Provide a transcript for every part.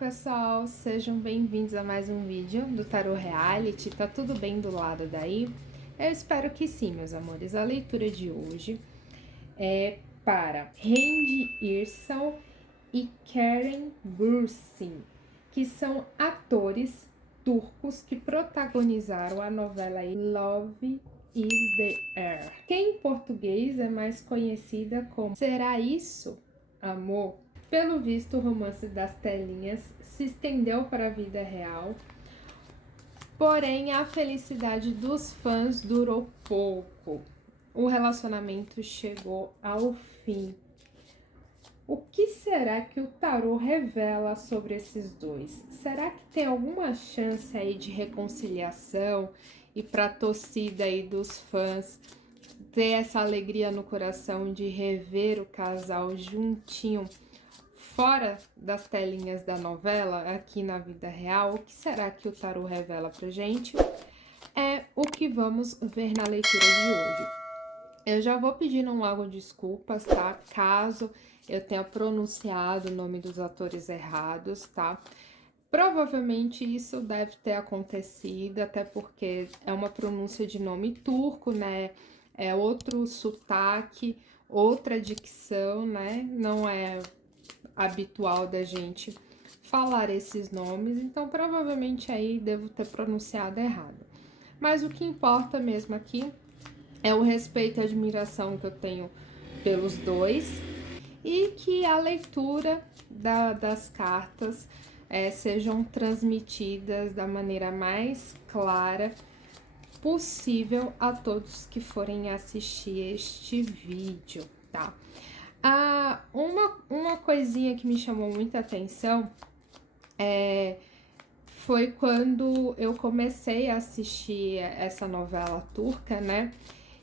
pessoal, sejam bem-vindos a mais um vídeo do Tarot Reality. Tá tudo bem do lado daí? Eu espero que sim, meus amores. A leitura de hoje é para Randy Irsal e Karen Gürsin, que são atores turcos que protagonizaram a novela Love is the Air, que em português é mais conhecida como Será Isso, Amor? Pelo visto, o romance das telinhas se estendeu para a vida real, porém a felicidade dos fãs durou pouco. O relacionamento chegou ao fim. O que será que o tarô revela sobre esses dois? Será que tem alguma chance aí de reconciliação e para a torcida aí dos fãs ter essa alegria no coração de rever o casal juntinho fora das telinhas da novela, aqui na vida real? O que será que o tarô revela pra gente? É o que vamos ver na leitura de hoje. Eu já vou pedindo logo desculpas, tá? Caso eu tenha pronunciado o nome dos atores errados, tá? Provavelmente isso deve ter acontecido, até porque é uma pronúncia de nome turco, né? É outro sotaque, outra dicção, né? Não é habitual da gente falar esses nomes, então provavelmente aí devo ter pronunciado errado. Mas o que importa mesmo aqui é o respeito e admiração que eu tenho pelos dois e que a leitura das cartas sejam transmitidas da maneira mais clara possível a todos que forem assistir este vídeo, tá? Uma coisinha que me chamou muita atenção foi quando eu comecei a assistir essa novela turca, né?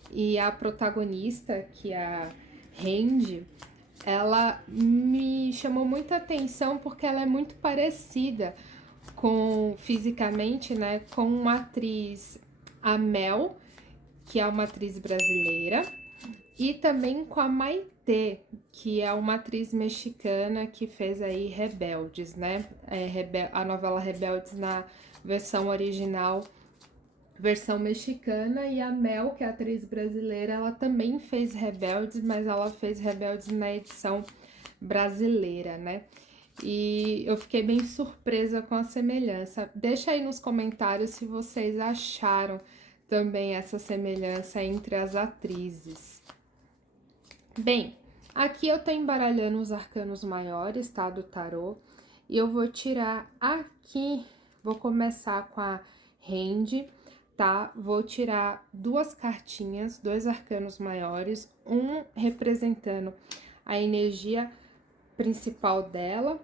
E a protagonista, que é a Randy, ela me chamou muita atenção porque ela é muito parecida fisicamente, né, com uma atriz, a Mel, que é uma atriz brasileira, e também com a Maitê, que é uma atriz mexicana que fez aí Rebeldes, né? A novela Rebeldes na versão original, versão mexicana, e a Mel, que é a atriz brasileira, ela também fez Rebeldes, mas ela fez Rebeldes na edição brasileira, né? E eu fiquei bem surpresa com a semelhança. Deixa aí nos comentários se vocês acharam também essa semelhança entre as atrizes. Bem, aqui eu tô embaralhando os arcanos maiores, tá, do tarô, e eu vou tirar aqui, vou começar com a Randy, tá? Vou tirar duas cartinhas, dois arcanos maiores, um representando a energia principal dela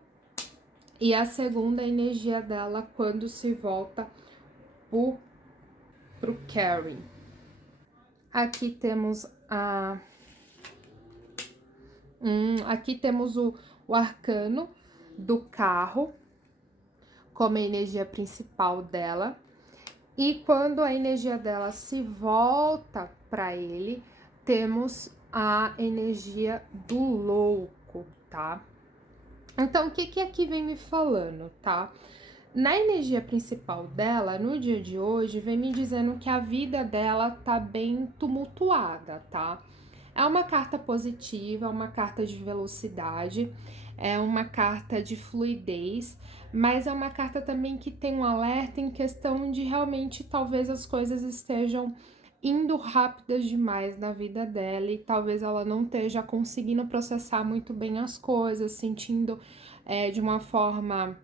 e a segunda a energia dela quando se volta pro Karen. Aqui temos aqui temos o arcano do carro como a energia principal dela. E quando a energia dela se volta para ele, temos a energia do louco, tá? Então, o que aqui vem me falando, tá? Na energia principal dela, no dia de hoje, vem me dizendo que a vida dela tá bem tumultuada, tá? É uma carta positiva, uma carta de velocidade, é uma carta de fluidez, mas é uma carta também que tem um alerta em questão de realmente talvez as coisas estejam indo rápidas demais na vida dela e talvez ela não esteja conseguindo processar muito bem as coisas, sentindo de uma forma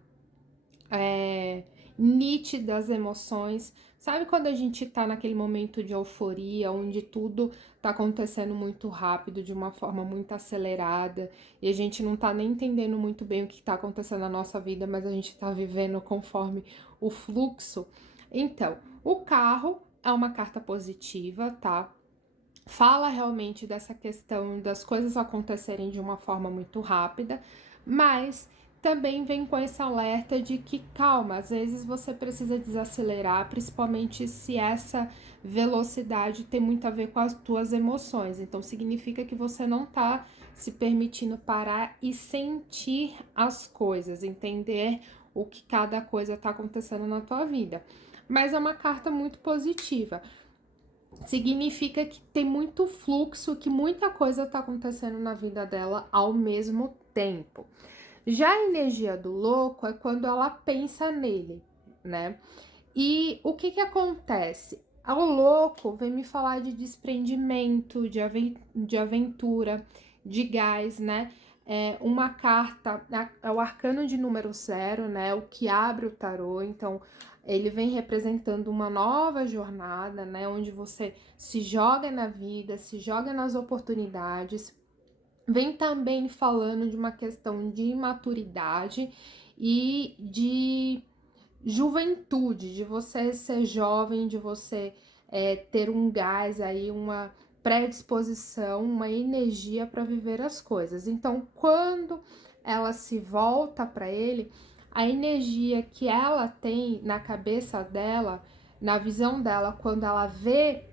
nítida as emoções. Sabe quando a gente tá naquele momento de euforia, onde tudo tá acontecendo muito rápido, de uma forma muito acelerada, e a gente não tá nem entendendo muito bem o que tá acontecendo na nossa vida, mas a gente tá vivendo conforme o fluxo? Então, o carro é uma carta positiva, tá? Fala realmente dessa questão das coisas acontecerem de uma forma muito rápida, mas também vem com esse alerta de que calma, às vezes você precisa desacelerar, principalmente se essa velocidade tem muito a ver com as tuas emoções. Então significa que você não tá se permitindo parar e sentir as coisas, entender o que cada coisa tá acontecendo na tua vida. Mas é uma carta muito positiva. Significa que tem muito fluxo, que muita coisa tá acontecendo na vida dela ao mesmo tempo. Já a energia do louco é quando ela pensa nele, né? E o que acontece? O louco vem me falar de desprendimento, de aventura, de gás, né? É uma carta, é o arcano de número 0, né? O que abre o tarô. Então, ele vem representando uma nova jornada, né? Onde você se joga na vida, se joga nas oportunidades. Vem também falando de uma questão de imaturidade e de juventude, de você ser jovem, de você ter um gás aí, uma predisposição, uma energia para viver as coisas. Então, quando ela se volta para ele, a energia que ela tem na cabeça dela, na visão dela, quando ela vê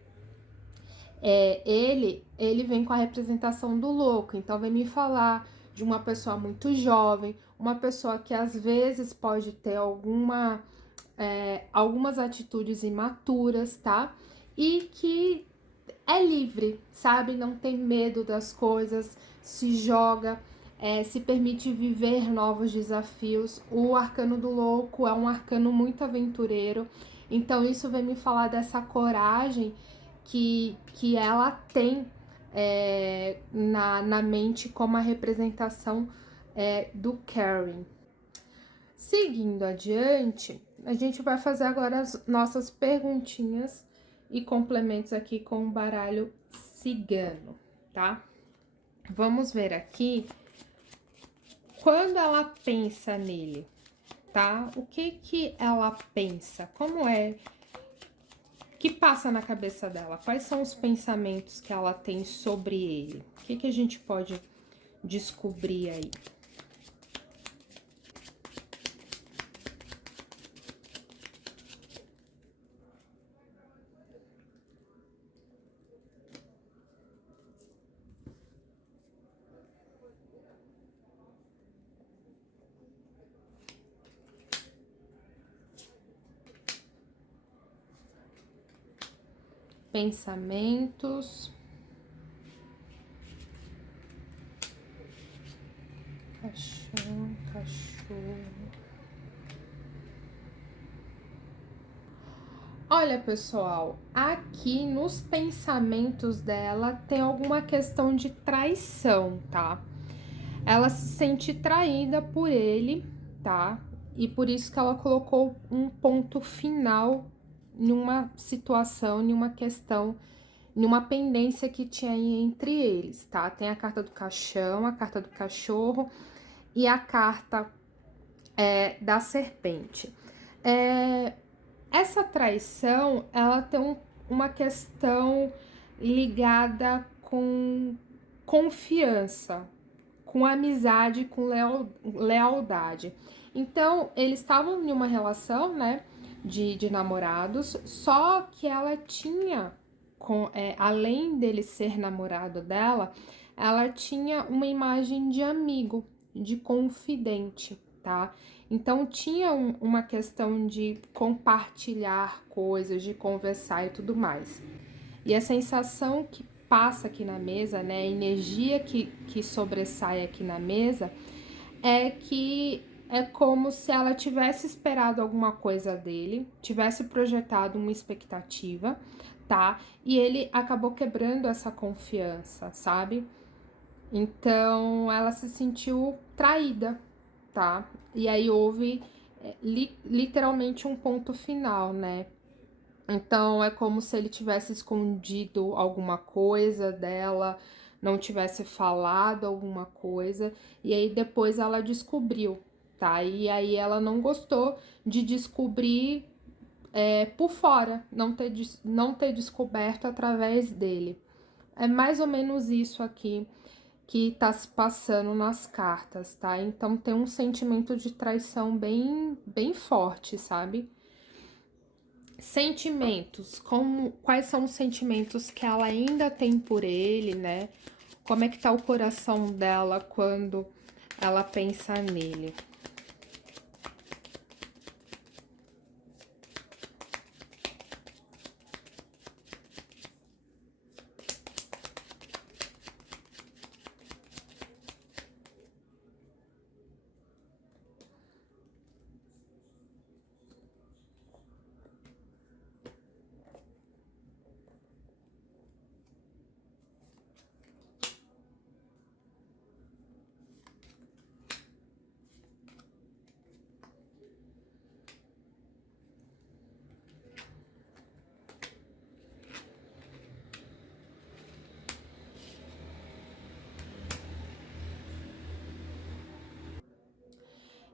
ele vem com a representação do louco, então vem me falar de uma pessoa muito jovem, uma pessoa que às vezes pode ter algumas atitudes imaturas, tá? E que é livre, sabe? Não tem medo das coisas, se joga, se permite viver novos desafios. O arcano do louco é um arcano muito aventureiro, então isso vem me falar dessa coragem que ela tem na mente como a representação do Karen. Seguindo adiante, a gente vai fazer agora as nossas perguntinhas e complementos aqui com o baralho cigano, tá? Vamos ver aqui quando ela pensa nele, tá? O que ela pensa? Como é que passa na cabeça dela? Quais são os pensamentos que ela tem sobre ele? O que a gente pode descobrir aí? Pensamentos. Cachorro. Olha, pessoal, aqui nos pensamentos dela tem alguma questão de traição, tá? Ela se sente traída por ele, tá? E por isso que ela colocou um ponto final numa situação, numa questão, numa pendência que tinha aí entre eles, tá? Tem a carta do caixão, a carta do cachorro e a carta da serpente. Essa traição, ela tem uma questão ligada com confiança, com amizade, com lealdade. Então, eles estavam em uma relação, né, de namorados, só que ela tinha, além dele ser namorado dela, ela tinha uma imagem de amigo, de confidente, tá? Então, tinha uma questão de compartilhar coisas, de conversar e tudo mais. E a sensação que passa aqui na mesa, né, a energia que sobressai aqui na mesa, é que é como se ela tivesse esperado alguma coisa dele, tivesse projetado uma expectativa, tá? E ele acabou quebrando essa confiança, sabe? Então ela se sentiu traída, tá? E aí houve literalmente um ponto final, né? Então é como se ele tivesse escondido alguma coisa dela, não tivesse falado alguma coisa, e aí depois ela descobriu, tá? E aí ela não gostou de descobrir por fora, não ter descoberto através dele. É mais ou menos isso aqui que tá se passando nas cartas, tá? Então tem um sentimento de traição bem forte, sabe? Sentimentos, quais são os sentimentos que ela ainda tem por ele, né? Como é que tá o coração dela quando ela pensa nele?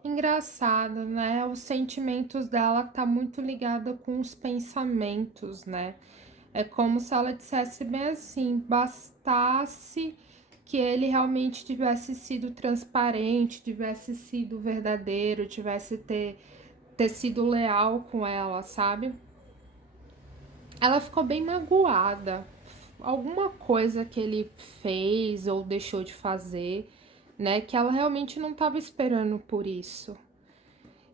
Engraçado, né? Os sentimentos dela tá muito ligada com os pensamentos, né? É como se ela dissesse bem assim, bastasse que ele realmente tivesse sido transparente, tivesse sido verdadeiro, ter sido leal com ela, sabe? Ela ficou bem magoada. Alguma coisa que ele fez ou deixou de fazer, né? Que ela realmente não estava esperando por isso.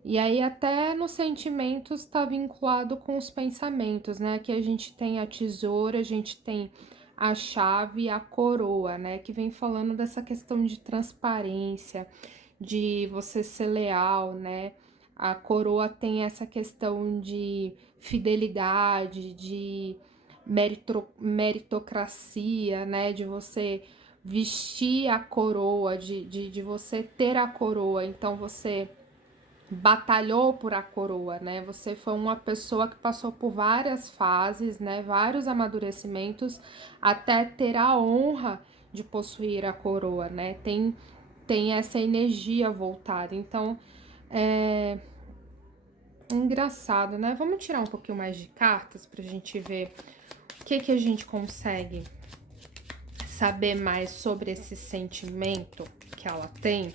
E aí, até nos sentimentos está vinculado com os pensamentos, né? Que a gente tem a tesoura, a gente tem a chave e a coroa, né? Que vem falando dessa questão de transparência, de você ser leal, né? A coroa tem essa questão de fidelidade, de meritocracia, né? De você vestir a coroa, de você ter a coroa. Então, você batalhou por a coroa, né? Você foi uma pessoa que passou por várias fases, né? Vários amadurecimentos até ter a honra de possuir a coroa, né? Tem essa energia voltada. Então, é engraçado, né? Vamos tirar um pouquinho mais de cartas pra gente ver o que a gente consegue saber mais sobre esse sentimento que ela tem.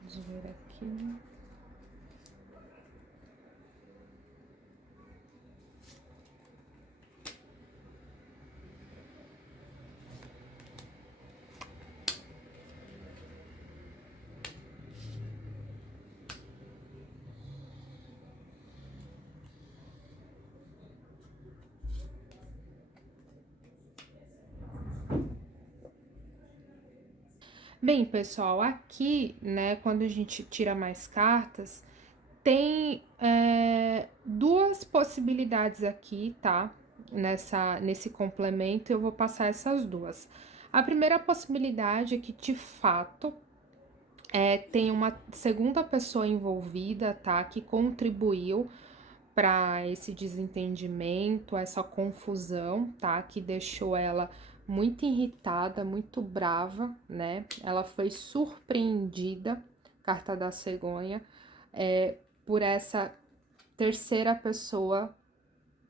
Vamos ver aqui. Bem, pessoal, aqui, né, quando a gente tira mais cartas, tem duas possibilidades aqui, tá? Nesse complemento, eu vou passar essas duas. A primeira possibilidade é que, de fato, tem uma segunda pessoa envolvida, tá? Que contribuiu para esse desentendimento, essa confusão, tá? Que deixou ela muito irritada, muito brava, né? Ela foi surpreendida, carta da cegonha, por essa terceira pessoa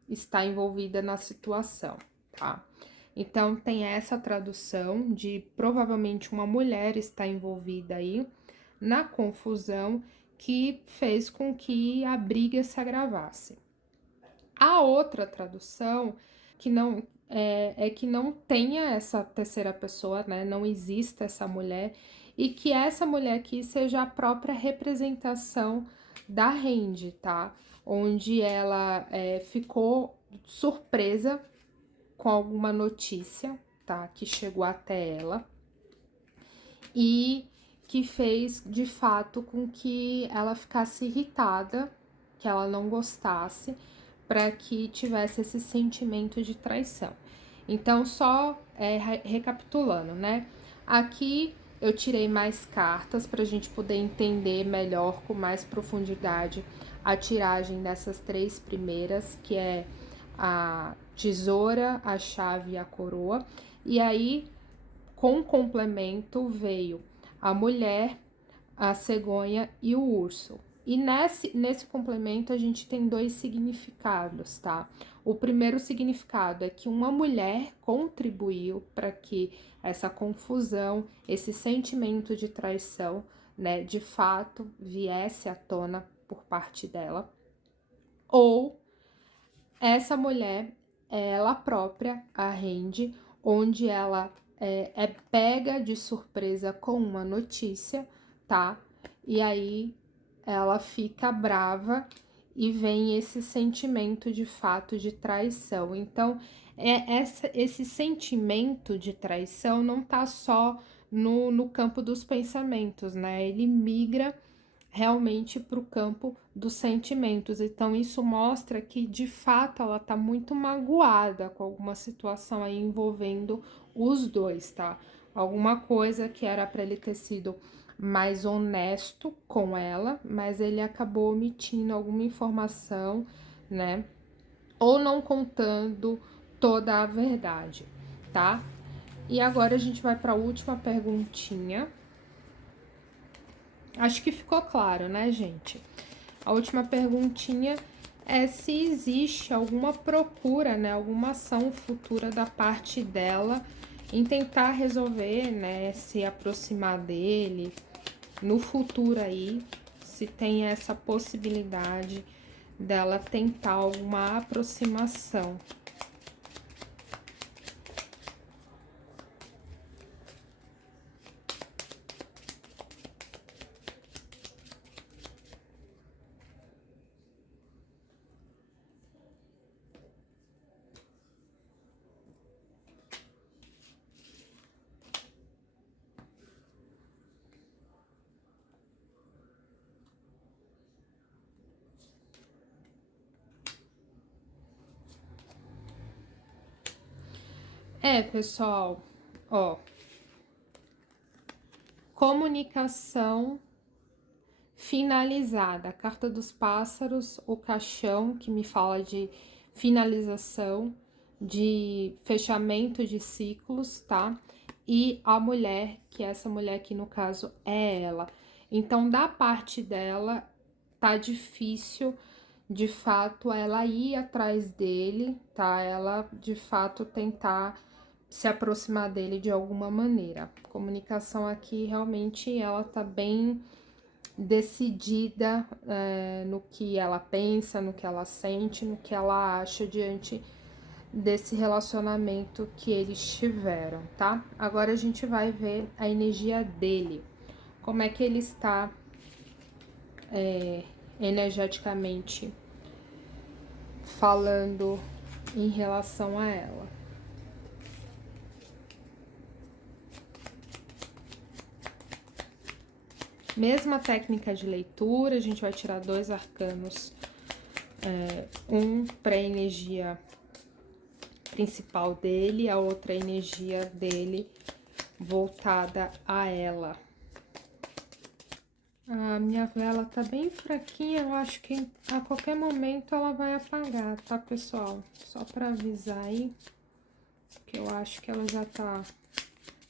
estar envolvida na situação, tá? Então, tem essa tradução de provavelmente uma mulher está envolvida aí na confusão que fez com que a briga se agravasse. A outra tradução que não que não tenha essa terceira pessoa, né? Não exista essa mulher e que essa mulher aqui seja a própria representação da Randy, tá? Onde ela ficou surpresa com alguma notícia, tá? Que chegou até ela e que fez de fato com que ela ficasse irritada, que ela não gostasse, para que tivesse esse sentimento de traição. Então, só recapitulando, né? Aqui eu tirei mais cartas para a gente poder entender melhor, com mais profundidade, a tiragem dessas três primeiras, que é a tesoura, a chave e a coroa. E aí, com complemento, veio a mulher, a cegonha e o urso, E nesse complemento a gente tem dois significados, tá? O primeiro significado é que uma mulher contribuiu para que essa confusão, esse sentimento de traição, né, de fato viesse à tona por parte dela. Ou essa mulher, ela própria a rende, onde ela é pega de surpresa com uma notícia, tá? E aí ela fica brava e vem esse sentimento de fato de traição. Então, esse sentimento de traição não tá só no campo dos pensamentos, né? Ele migra realmente para o campo dos sentimentos. Então, isso mostra que de fato ela tá muito magoada com alguma situação aí envolvendo os dois, tá? Alguma coisa que era para ele ter sido mais honesto com ela, mas ele acabou omitindo alguma informação, né? Ou não contando toda a verdade, tá? E agora a gente vai para a última perguntinha. Acho que ficou claro, né, gente? A última perguntinha é se existe alguma procura, né, alguma ação futura da parte dela em tentar resolver, né, se aproximar dele no futuro aí, se tem essa possibilidade dela tentar alguma aproximação. Pessoal, ó, comunicação finalizada, a carta dos pássaros, o caixão, que me fala de finalização, de fechamento de ciclos, tá? E a mulher, que essa mulher aqui no caso é ela. Então, da parte dela, tá difícil, de fato, ela ir atrás dele, tá? Ela, de fato, tentar se aproximar dele de alguma maneira. A comunicação aqui, realmente, ela tá bem decidida no que ela pensa, no que ela sente, no que ela acha diante desse relacionamento que eles tiveram, tá? Agora a gente vai ver a energia dele, como é que ele está energeticamente falando em relação a ela. Mesma técnica de leitura, a gente vai tirar dois arcanos, um para a energia principal dele, a outra energia dele voltada a ela. A minha vela tá bem fraquinha, eu acho que a qualquer momento ela vai apagar, tá, pessoal? Só para avisar aí, que eu acho que ela já tá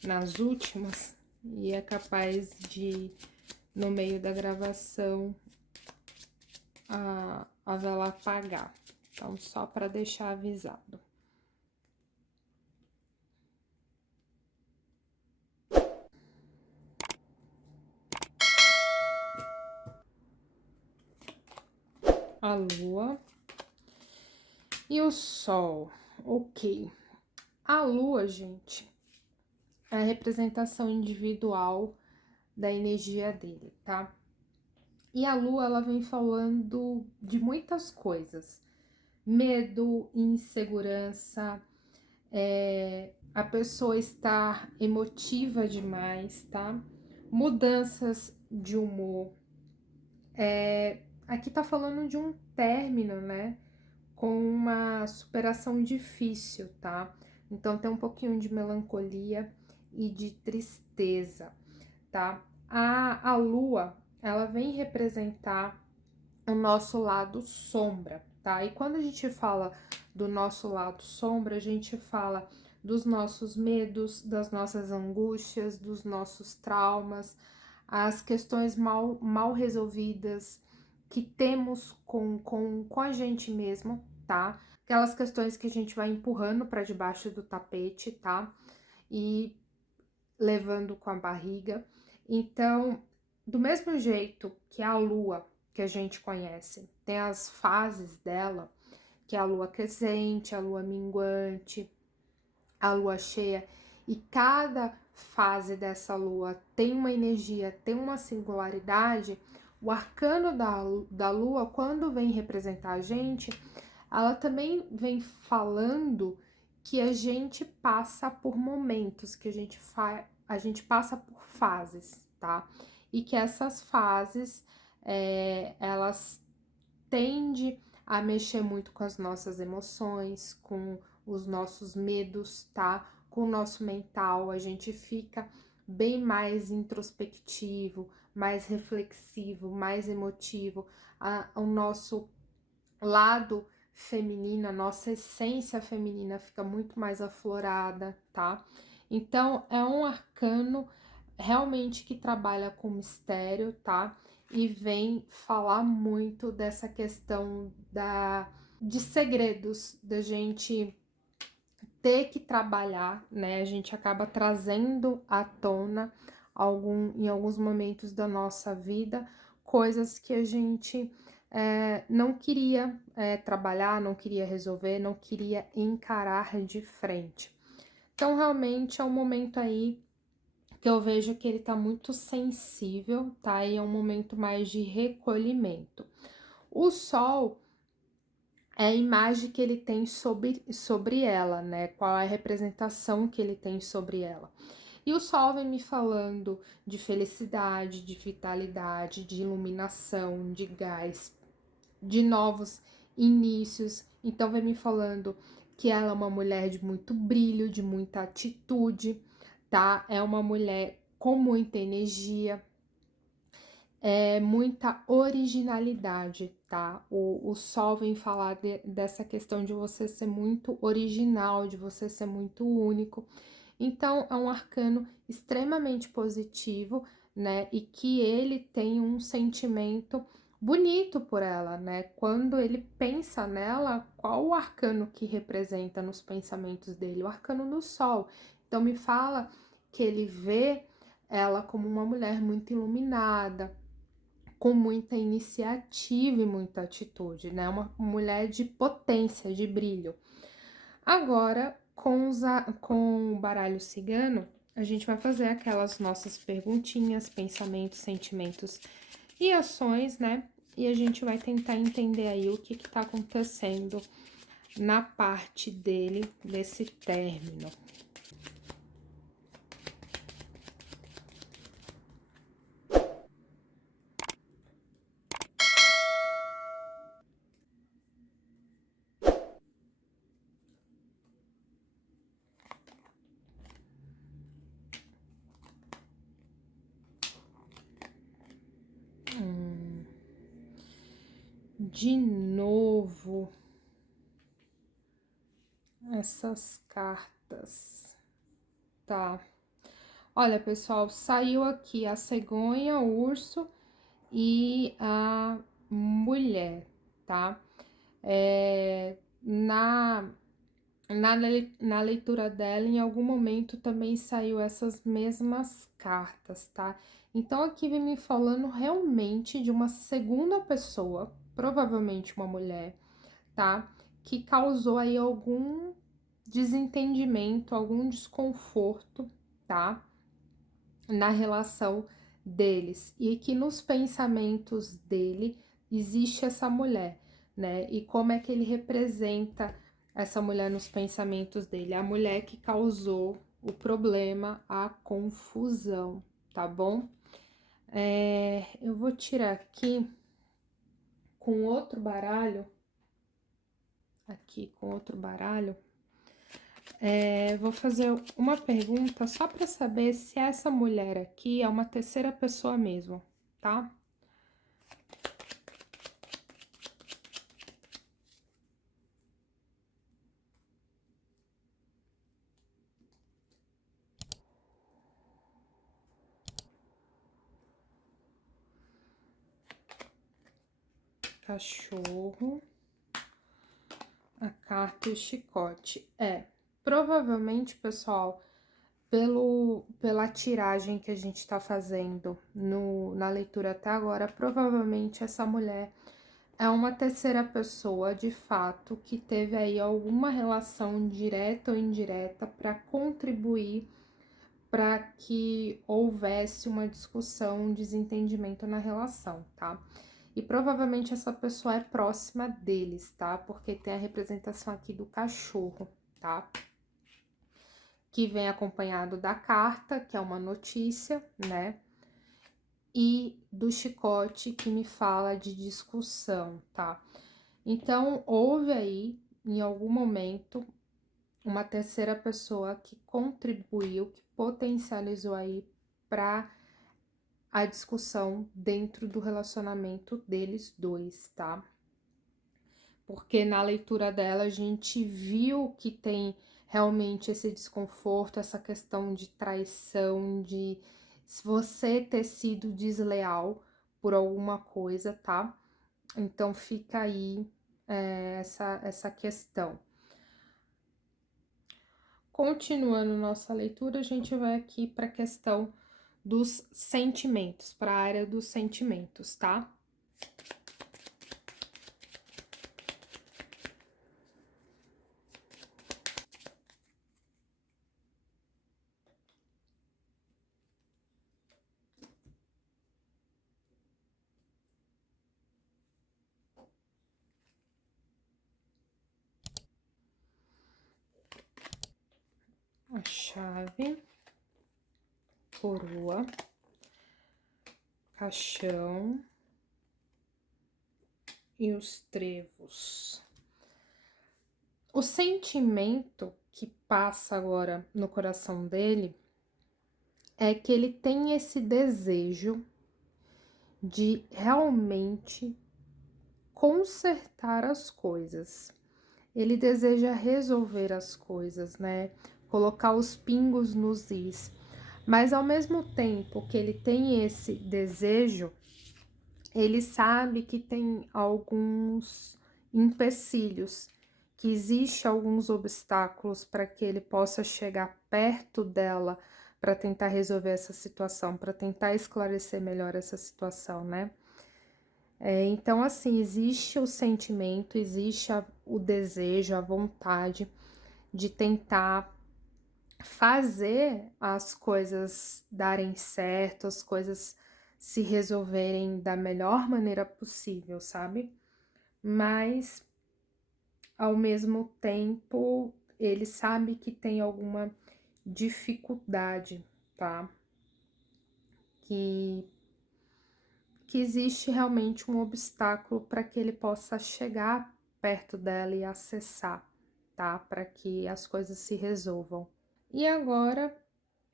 nas últimas e é capaz de, no meio da gravação, a vela apagar. Então, só para deixar avisado. A lua e o sol, ok. A lua, gente, é a representação individual da energia dele, tá? E a lua, ela vem falando de muitas coisas. Medo, insegurança, a pessoa estar emotiva demais, tá? Mudanças de humor. Aqui tá falando de um término, né? Com uma superação difícil, tá? Então tem um pouquinho de melancolia e de tristeza, tá? A lua, ela vem representar o nosso lado sombra, tá? E quando a gente fala do nosso lado sombra, a gente fala dos nossos medos, das nossas angústias, dos nossos traumas, as questões mal resolvidas que temos com a gente mesmo, tá? Aquelas questões que a gente vai empurrando para debaixo do tapete, tá? E levando com a barriga. Então, do mesmo jeito que a lua que a gente conhece, tem as fases dela, que é a lua crescente, a lua minguante, a lua cheia, e cada fase dessa lua tem uma energia, tem uma singularidade. O arcano da lua, quando vem representar a gente, ela também vem falando que a gente passa por momentos, que a gente passa por fases, tá? E que essas fases, elas tendem a mexer muito com as nossas emoções, com os nossos medos, tá? Com o nosso mental, a gente fica bem mais introspectivo, mais reflexivo, mais emotivo. O nosso lado feminino, a nossa essência feminina fica muito mais aflorada, tá? Então, é um arcano realmente que trabalha com mistério, tá? E vem falar muito dessa questão de segredos, da gente ter que trabalhar, né? A gente acaba trazendo à tona em alguns momentos da nossa vida coisas que a gente não queria trabalhar, não queria resolver, não queria encarar de frente. Então, realmente é um momento aí que eu vejo que ele tá muito sensível, tá? E é um momento mais de recolhimento. O sol é a imagem que ele tem sobre ela, né? Qual é a representação que ele tem sobre ela. E o sol vem me falando de felicidade, de vitalidade, de iluminação, de gás, de novos inícios. Então, vem me falando que ela é uma mulher de muito brilho, de muita atitude, tá? É uma mulher com muita energia, muita originalidade, tá? O Sol vem falar dessa questão de você ser muito original, de você ser muito único. Então, é um arcano extremamente positivo, né? E que ele tem um sentimento bonito por ela, né? Quando ele pensa nela, qual o arcano que representa nos pensamentos dele? O arcano do Sol. Então, me fala que ele vê ela como uma mulher muito iluminada, com muita iniciativa e muita atitude, né? Uma mulher de potência, de brilho. Agora, com o baralho cigano, a gente vai fazer aquelas nossas perguntinhas, pensamentos, sentimentos e ações, né? E a gente vai tentar entender aí o que tá acontecendo na parte dele, desse término. De novo, essas cartas, tá? Olha, pessoal, saiu aqui a cegonha, o urso e a mulher, tá? Na leitura dela, em algum momento também saiu essas mesmas cartas, tá? Então, aqui vem me falando realmente de uma segunda pessoa, provavelmente uma mulher, tá? Que causou aí algum desentendimento, algum desconforto, tá? Na relação deles. E que nos pensamentos dele existe essa mulher, né? E como é que ele representa essa mulher nos pensamentos dele? A mulher que causou o problema, a confusão, tá bom? Eu vou tirar aqui com outro baralho. Aqui com outro baralho. Vou fazer uma pergunta só para saber se essa mulher aqui é uma terceira pessoa mesmo, tá? cachorro, a carta e o chicote. Provavelmente, pessoal, pela tiragem que a gente tá fazendo na leitura até agora, provavelmente essa mulher é uma terceira pessoa, de fato, que teve aí alguma relação direta ou indireta para contribuir para que houvesse uma discussão, um desentendimento na relação, tá? E provavelmente essa pessoa é próxima deles, tá? Porque tem a representação aqui do cachorro, tá? Que vem acompanhado da carta, que é uma notícia, né? E do chicote, que me fala de discussão, tá? Então, houve aí, em algum momento, uma terceira pessoa que contribuiu, que potencializou aí para a discussão dentro do relacionamento deles dois, tá? Porque na leitura dela a gente viu que tem realmente esse desconforto, essa questão de traição, de se você ter sido desleal por alguma coisa, tá? Então fica aí essa questão. Continuando nossa leitura, a gente vai aqui para a questão dos sentimentos, para a área dos sentimentos, tá? A chave, coroa, caixão e os trevos. O sentimento que passa agora no coração dele é que ele tem esse desejo de realmente consertar as coisas. Ele deseja resolver as coisas, né? Colocar os pingos nos is. Mas ao mesmo tempo que ele tem esse desejo, ele sabe que tem alguns empecilhos, que existe alguns obstáculos para que ele possa chegar perto dela para tentar resolver essa situação, para tentar esclarecer melhor essa situação, né? Então, assim, existe o sentimento, existe o desejo, a vontade de tentar fazer as coisas darem certo, as coisas se resolverem da melhor maneira possível, sabe? Mas, ao mesmo tempo, ele sabe que tem alguma dificuldade, tá? Que existe realmente um obstáculo para que ele possa chegar perto dela e acessar, tá? Para que as coisas se resolvam. E agora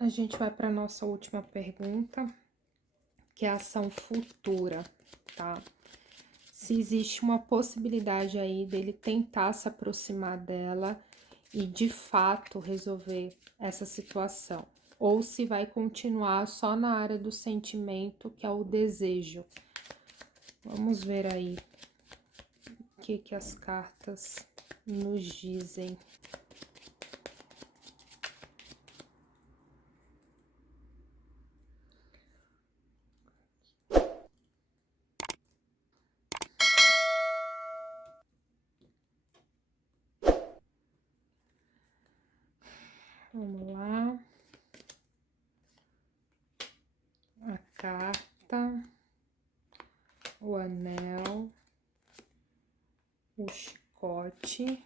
a gente vai para nossa última pergunta, que é a ação futura, tá? Se existe uma possibilidade aí dele tentar se aproximar dela e de fato resolver essa situação, ou se vai continuar só na área do sentimento, que é o desejo. Vamos ver aí o que as cartas nos dizem. Vamos lá. A carta, o anel, o chicote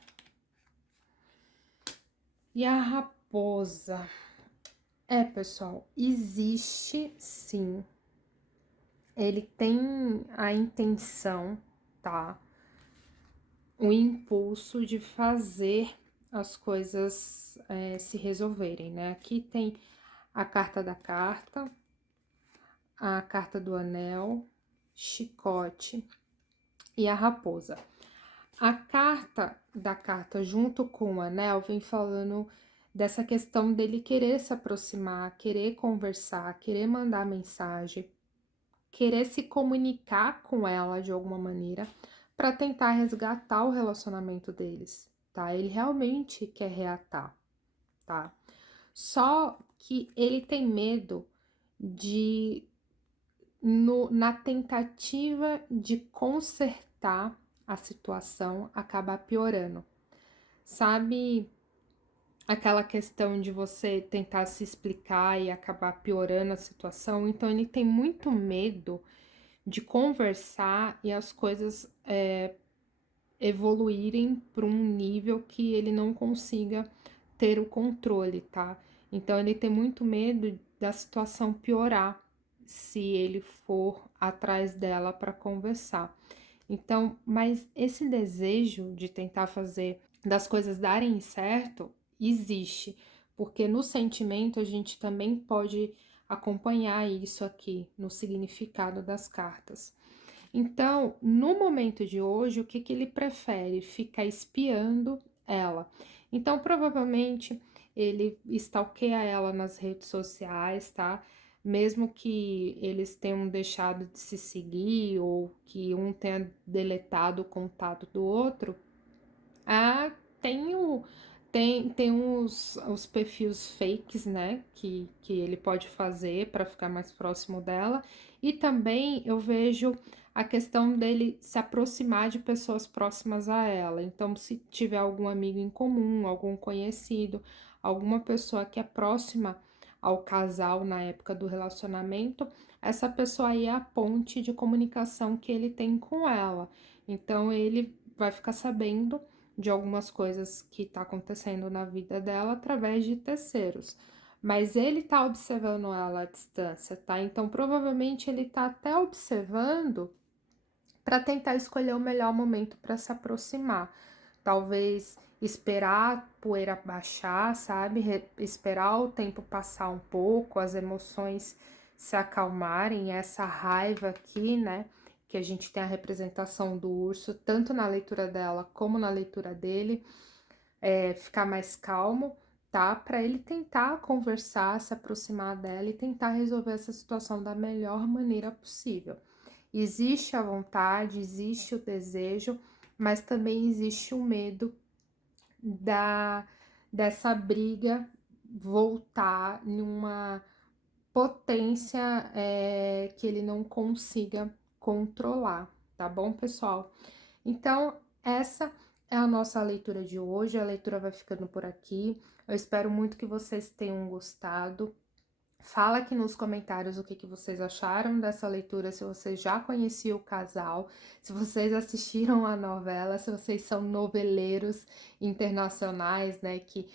e a raposa. Pessoal, existe sim. Ele tem a intenção, tá? O impulso de fazer as coisas se resolverem, né? Aqui tem a carta da carta, a carta do anel, chicote e a raposa. A carta da carta junto com o anel vem falando dessa questão dele querer se aproximar, querer conversar, querer mandar mensagem, querer se comunicar com ela de alguma maneira para tentar resgatar o relacionamento deles, tá? Ele realmente quer reatar, tá? Só que ele tem medo de, na tentativa de consertar a situação, acabar piorando. Sabe aquela questão de você tentar se explicar e acabar piorando a situação? Então, ele tem muito medo de conversar e as coisas evoluírem para um nível que ele não consiga ter o controle, tá? Então, ele tem muito medo da situação piorar se ele for atrás dela para conversar. Então, mas esse desejo de tentar fazer das coisas darem certo existe, porque no sentimento a gente também pode acompanhar isso aqui no significado das cartas. Então, no momento de hoje, o que que ele prefere? Ficar espiando ela. Então, provavelmente ele stalkeia ela nas redes sociais, tá? Mesmo que eles tenham deixado de se seguir ou que um tenha deletado o contato do outro, ah, tem os perfis fakes, né, que ele pode fazer para ficar mais próximo dela. E também eu vejo a questão dele se aproximar de pessoas próximas a ela. Então, se tiver algum amigo em comum, algum conhecido, alguma pessoa que é próxima ao casal na época do relacionamento, essa pessoa aí é a ponte de comunicação que ele tem com ela. Então, ele vai ficar sabendo de algumas coisas que tá acontecendo na vida dela através de terceiros. Mas ele tá observando ela à distância, tá? Então, provavelmente ele tá até observando para tentar escolher o melhor momento para se aproximar. Talvez esperar a poeira baixar, sabe? Esperar o tempo passar um pouco, as emoções se acalmarem, essa raiva aqui, né? Que a gente tem a representação do urso, tanto na leitura dela como na leitura dele, ficar mais calmo, tá? Para ele tentar conversar, se aproximar dela e tentar resolver essa situação da melhor maneira possível. Existe a vontade, existe o desejo, mas também existe o medo dessa briga voltar em uma potência que ele não consiga controlar, tá bom, pessoal? Então, essa é a nossa leitura de hoje. A leitura vai ficando por aqui. Eu espero muito que vocês tenham gostado. Fala aqui nos comentários o que vocês acharam dessa leitura, se vocês já conheciam o casal, se vocês assistiram a novela, se vocês são noveleiros internacionais, né, que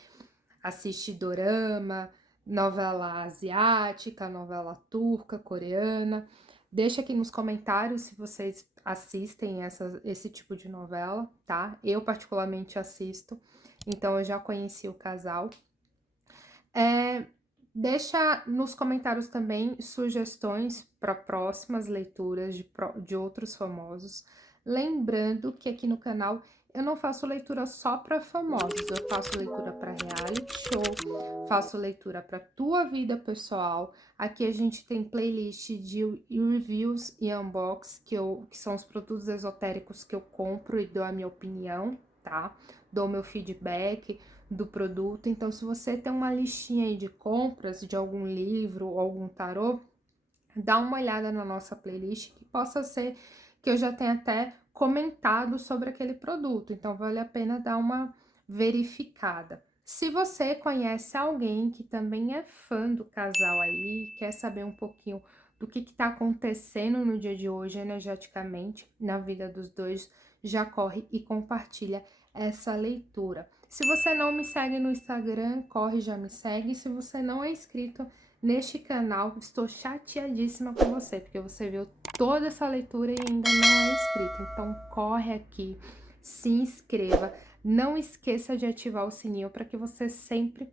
assiste dorama, novela asiática, novela turca, coreana. Deixa aqui nos comentários se vocês assistem esse tipo de novela, tá? Eu particularmente assisto, então eu já conheci o casal. Deixa nos comentários também sugestões para próximas leituras de outros famosos. Lembrando que aqui no canal eu não faço leitura só para famosos, eu faço leitura para reality show, faço leitura para tua vida pessoal. Aqui a gente tem playlist de reviews e unbox, que são os produtos esotéricos que eu compro e dou a minha opinião, tá? Dou meu feedback do produto. Então, se você tem uma listinha aí de compras de algum livro ou algum tarô, dá uma olhada na nossa playlist, que possa ser que eu já tenha até comentado sobre aquele produto. Então, vale a pena dar uma verificada. Se você conhece alguém que também é fã do casal aí, quer saber um pouquinho do que está acontecendo no dia de hoje energeticamente na vida dos dois, já corre e compartilha essa leitura. Se você não me segue no Instagram, corre, já me segue. Se você não é inscrito neste canal, estou chateadíssima com você, porque você viu toda essa leitura e ainda não é inscrito. Então, corre aqui, se inscreva. Não esqueça de ativar o sininho para que você sempre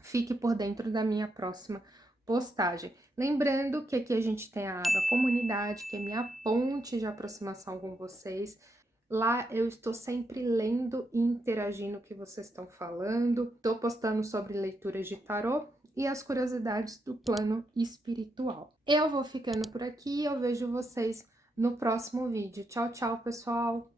fique por dentro da minha próxima postagem. Lembrando que aqui a gente tem a aba comunidade, que é minha ponte de aproximação com vocês. Lá eu estou sempre lendo e interagindo o que vocês estão falando. Estou postando sobre leituras de tarô e as curiosidades do plano espiritual. Eu vou ficando por aqui, eu vejo vocês no próximo vídeo. Tchau, tchau, pessoal!